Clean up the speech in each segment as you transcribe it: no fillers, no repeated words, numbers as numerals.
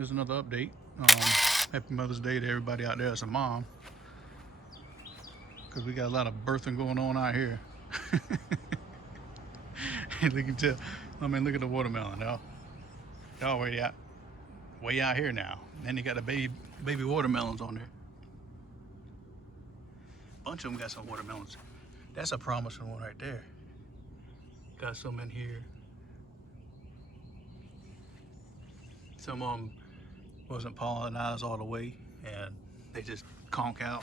Here's another update. Happy Mother's Day to everybody out there as a mom, because we got a lot of birthing going on out here. And you can tell. I mean, look at the watermelon, y'all. Y'all way out here now. And you got the baby watermelons on there. A bunch of them got some watermelons. That's a promising one right there. Got some in here. Some of them wasn't pollinized all the way, and they just conk out.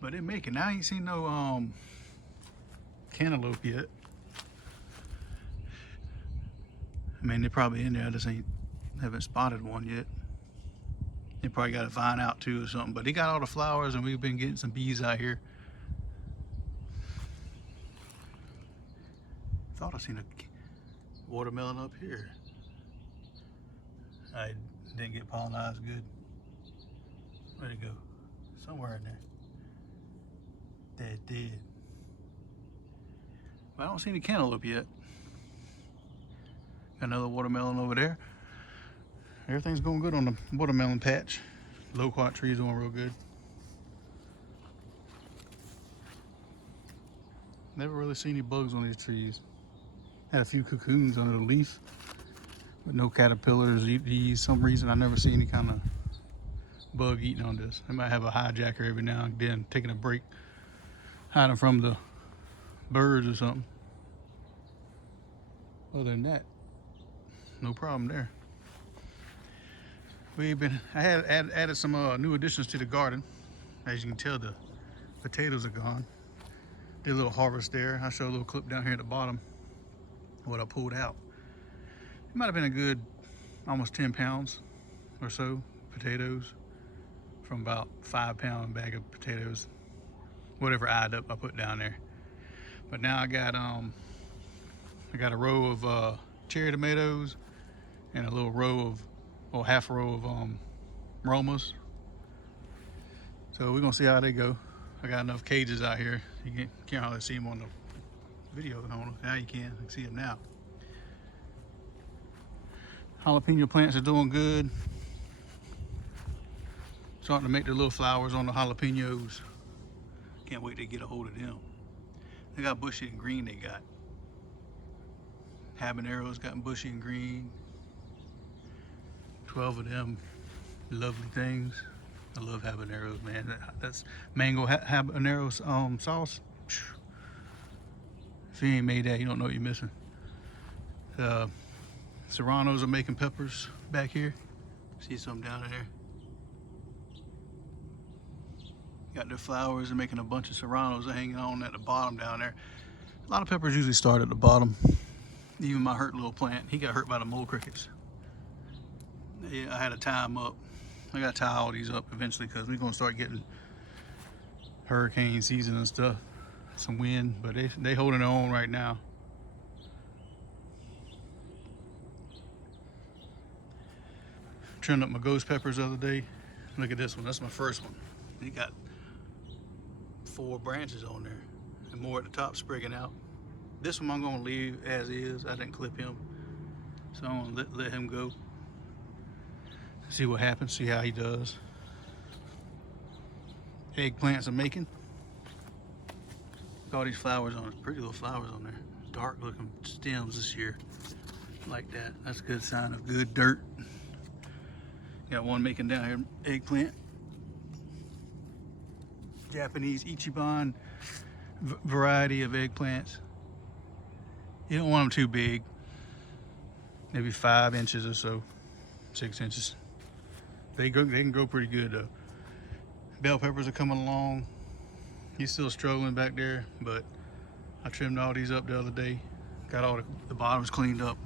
But they're making. I ain't seen no cantaloupe yet. I mean, they're probably in there. I just haven't spotted one yet. They probably got a vine out too or something. But they got all the flowers, and we've been getting some bees out here. Thought I seen a watermelon up here. I didn't get pollinized good. Where'd it go? Somewhere in there. That did. Well, I don't see any cantaloupe yet. Got another watermelon over there. Everything's going good on the watermelon patch. Loquat tree's doing real good. Never really seen any bugs on these trees. Had a few cocoons under the leaf, but no caterpillars eat these. Some reason I never see any kind of bug eating on this. I might have a hijacker every now and then, taking a break, hiding from the birds or something. Other than that, no problem there. I had added some new additions to the garden. As you can tell, the potatoes are gone. Did a little harvest there. I'll show a little clip down here at the bottom what I pulled out. It might have been a good almost 10 pounds or so potatoes from about 5-pound bag of potatoes, whatever added up I put down there. But now I got a row of cherry tomatoes and a little row of, or half a row of Romas. So we're gonna see how they go. I got enough cages out here. You can't hardly see them on the video. Now you can see them now. Jalapeno plants are doing good. Starting to make their little flowers on the jalapenos. Can't wait to get a hold of them. They got bushy and green. They got habaneros, got bushy and green. 12 of them lovely things. I love habaneros, man. That's mango habanero sauce. If you ain't made that, you don't know what you're missing. Serranos are making peppers back here. See some down in there. Got their flowers and making a bunch of serranos hanging on at the bottom down there. A lot of peppers usually start at the bottom. Even my hurt little plant, he got hurt by the mole crickets. Yeah, I had to tie him up. I gotta tie all these up eventually because we're gonna start getting hurricane season and stuff. Some wind, but they holding their own right now. Trimmed up my ghost peppers the other day. Look at this one. That's my first one. He got 4 branches on there and more at the top sprigging out. This one I'm gonna leave as is. I didn't clip him, so I'm gonna let him go. See what happens. See how he does. Eggplants are making. Look at all these flowers on it. Pretty little flowers on there. Dark looking stems this year. Like that. That's a good sign of good dirt. Got one making down here, eggplant. Japanese Ichiban variety of eggplants. You don't want them too big. Maybe 5 inches or so, 6 inches. They can grow pretty good though. Bell peppers are coming along. He's still struggling back there, but I trimmed all these up the other day. Got all the bottoms cleaned up.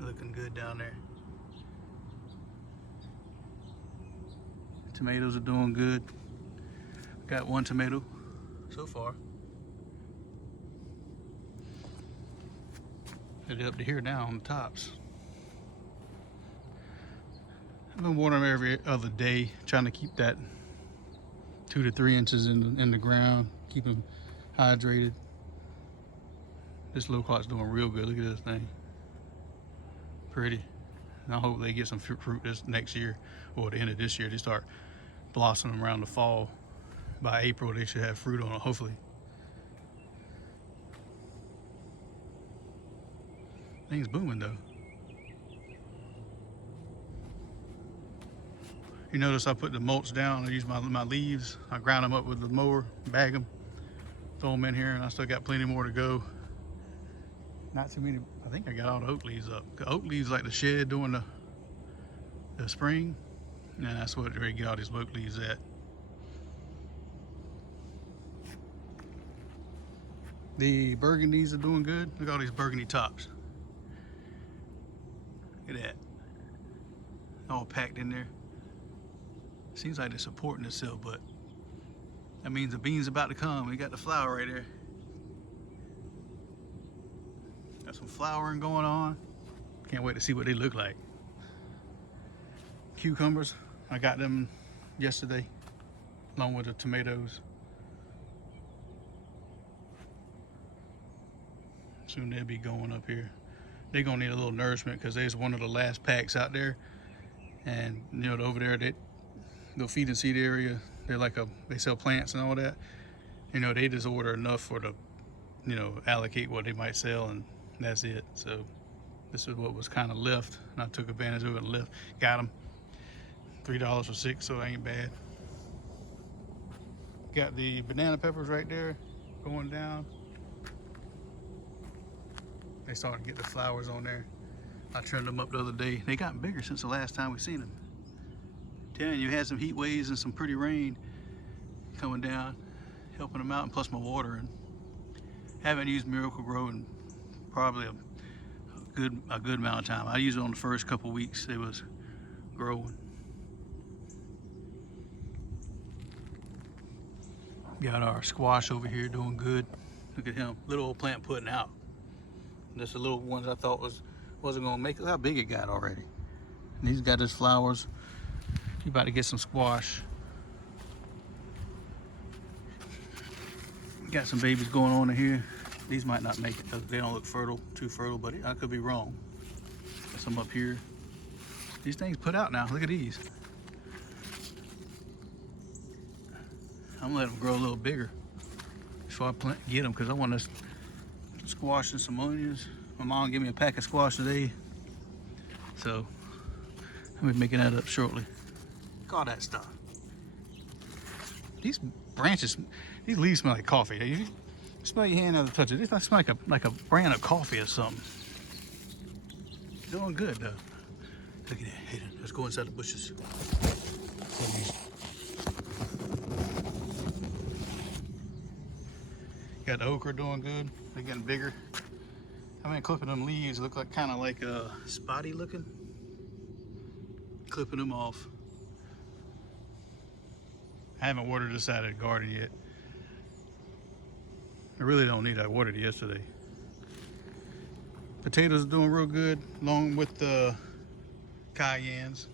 Looking good down there. Tomatoes are doing good. Got 1 tomato so far. They're up to here now on the tops. I've been watering them every other day, trying to keep that 2 to 3 inches in the ground, keep them hydrated. This loquat's doing real good. Look at this thing. Pretty. And I hope they get some fruit this next year, or the end of this year. They start blossoming around the fall. By April, they should have fruit on it, hopefully. Thing's booming though. You notice I put the mulch down. I use my leaves. I ground them up with the mower, bag them, throw them in here, and I still got plenty more to go. Not too many. I think I got all the oak leaves up. The oak leaves like the shed during the spring, and that's what they get all these oak leaves at. The burgundies are doing good. Look at all these burgundy tops. Look at that. All packed in there. Seems like they're supporting itself, but that means the beans about to come. We got the flower right there. Got some flowering going on. Can't wait to see what they look like. Cucumbers, I got them yesterday, along with the tomatoes. Soon they'll be going up here. They're gonna need a little nourishment because there's one of the last packs out there, and you know, over there, the feed and seed area, they sell plants and all that. You know, they just order enough for the, you know, allocate what they might sell, and that's it. So this is what was kind of left, and I took advantage of it and left. Got them $3 for 6, so it ain't bad. Got the banana peppers right there going down. They started to get the flowers on there. I trimmed them up the other day. They got bigger since the last time we seen them. Telling you, had some heat waves and some pretty rain coming down, helping them out, and plus my watering. Haven't used Miracle-Gro in probably a good amount of time. I used it on the first couple weeks it was growing. Got our squash over here doing good. Look at him, little old plant putting out. Just the little ones I thought wasn't gonna make it. Look how big it got already. And he's got his flowers. He's about to get some squash. Got some babies going on in here. These might not make it because they don't look too fertile, but I could be wrong. Got some up here. These things put out now. Look at these. I'm gonna let them grow a little bigger before I get them, because I want to squash and some onions. My mom gave me a pack of squash today, so I'll be making that up shortly. Look at all that stuff. These branches, these leaves smell like coffee. You smell your hand out of touch it. They smell like a brand of coffee or something. Doing good though. Look at that. Hey, let's go inside the bushes. Got the okra doing good. They're getting bigger. I've been clipping them leaves. Look like kind of like spotty looking. Clipping them off. I haven't watered this side of the garden yet. I really don't need it. I watered it yesterday. Potatoes are doing real good, along with the cayennes.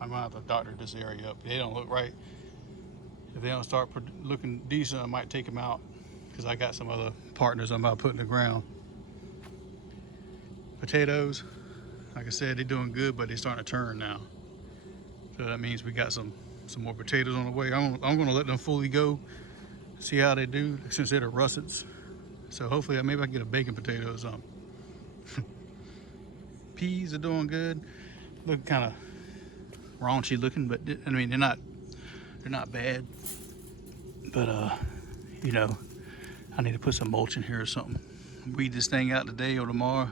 I'm gonna have to doctor this area up. They don't look right. If they don't start looking decent, I might take them out, because I got some other partners I'm about to put in the ground. Potatoes, like I said, they're doing good, but they're starting to turn now. So that means we got some more potatoes on the way. I'm gonna let them fully go, see how they do, since they're the russets. So hopefully maybe I can get a bacon potato or something. Peas are doing good. Look kind of raunchy looking, but I mean, they're not bad. But you know, I need to put some mulch in here or something. Weed this thing out today or tomorrow.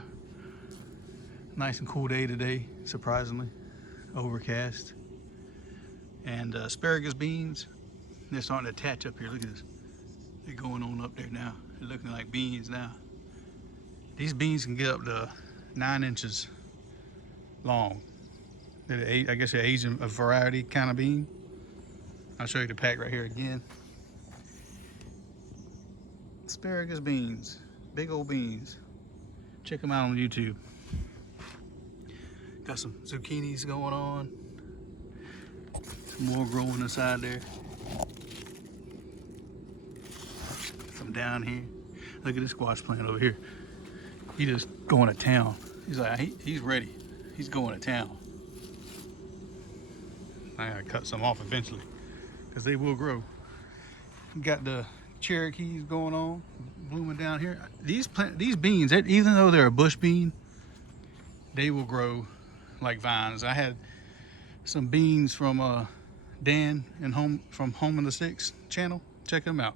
Nice and cool day today, surprisingly. Overcast. And asparagus beans, they're starting to attach up here. Look at this. They're going on up there now. They're looking like beans now. These beans can get up to 9 inches long. They're, I guess they're Asian, a variety kind of bean. I'll show you the pack right here again. Asparagus beans, big old beans. Check them out on YouTube. Got some zucchinis going on. Some more growing inside there. Some down here. Look at this squash plant over here. He just going to town. He's like, he's ready. He's going to town. I gotta cut some off eventually, because they will grow. Got the Cherokees going on, blooming down here. These beans, even though they're a bush bean, they will grow like vines. I had some beans from Dan and from Home in the Sticks channel. Check them out.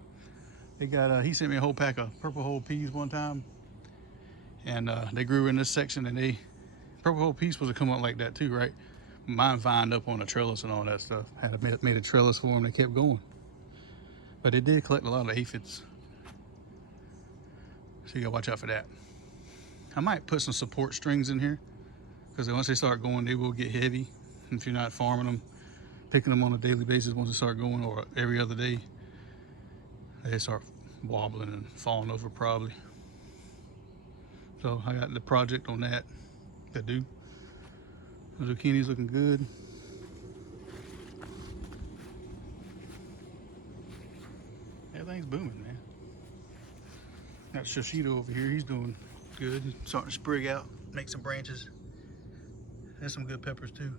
They got he sent me a whole pack of purple whole peas one time, and they grew in this section. And purple whole peas supposed to come up like that too, right? Mine vined up on a trellis and all that stuff. Made a trellis for them. They kept going, but it did collect a lot of aphids, so you gotta watch out for that. I might put some support strings in here, because once they start going, they will get heavy. If you're not farming them, picking them on a daily basis, once they start going, or every other day, they start wobbling and falling over probably. So I got the project on that to do. The zucchini's looking good. Everything's booming, man. Got Shoshito over here, he's doing good. He's starting to sprig out, make some branches. There's some good peppers too.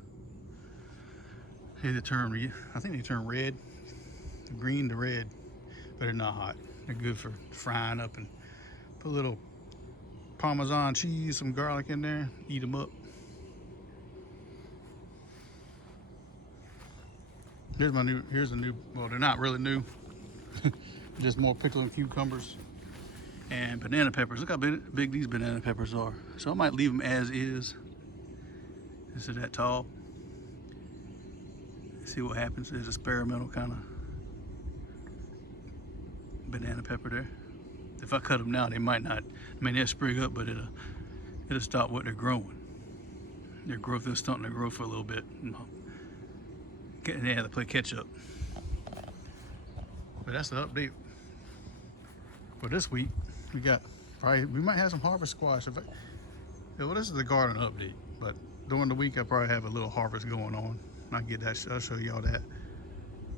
I think they turn red, green to red, but they're not hot. They're good for frying up, and put a little Parmesan cheese, some garlic in there, eat them up. Here's the new, well, they're not really new, just more pickling cucumbers and banana peppers. Look how big these banana peppers are. So I might leave them as is. This is that tall. See what happens. There's experimental kind of banana pepper there. If I cut them now, they might not. I mean, they'll sprig up, but it'll stop what they're growing. Their growth is starting to grow for a little bit. They have to play catch up. But that's the update for this week. We might have some harvest squash. Well, this is the garden update, but during the week I probably have a little harvest going on. I'll show y'all that.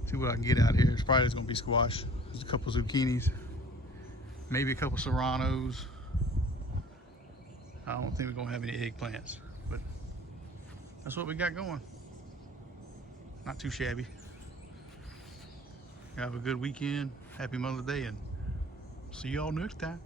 See what I can get out here. It's probably just gonna be squash. There's a couple zucchinis, maybe a couple serranos. I don't think we're gonna have any eggplants, but that's what we got going. Not too shabby. Have a good weekend. Happy Mother's Day, and see y'all next time.